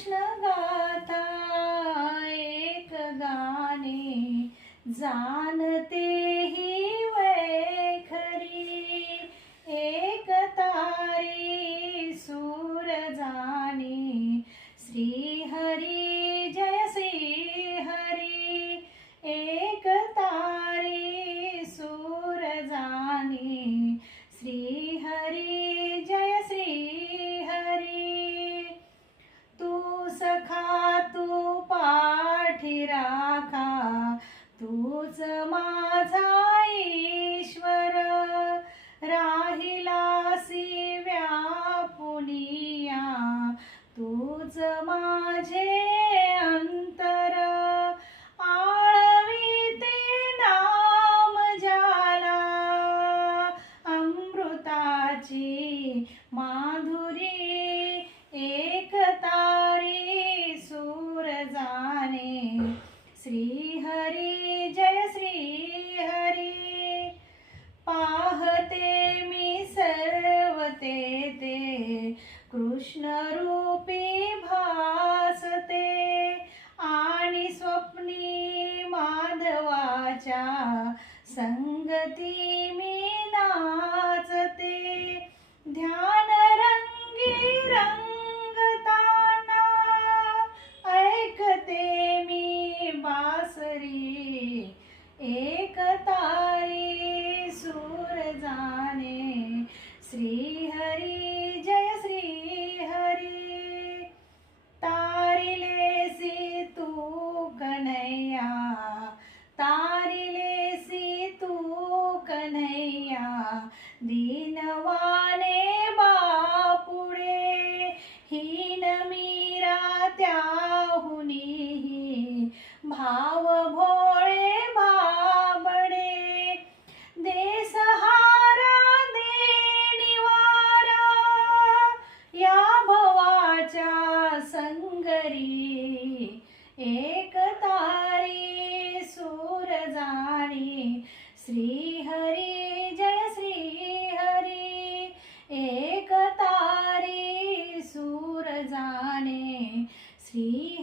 कृष्ण गाता एक गाणे जानते माझे अंतर. आळवीते नाम झाला अमृताची मा तुझ्या संगती मी नाचते. ध्यान कन्हैया दीनवाने बापुडे हीन मीरा त्याहुनी ही भा 是。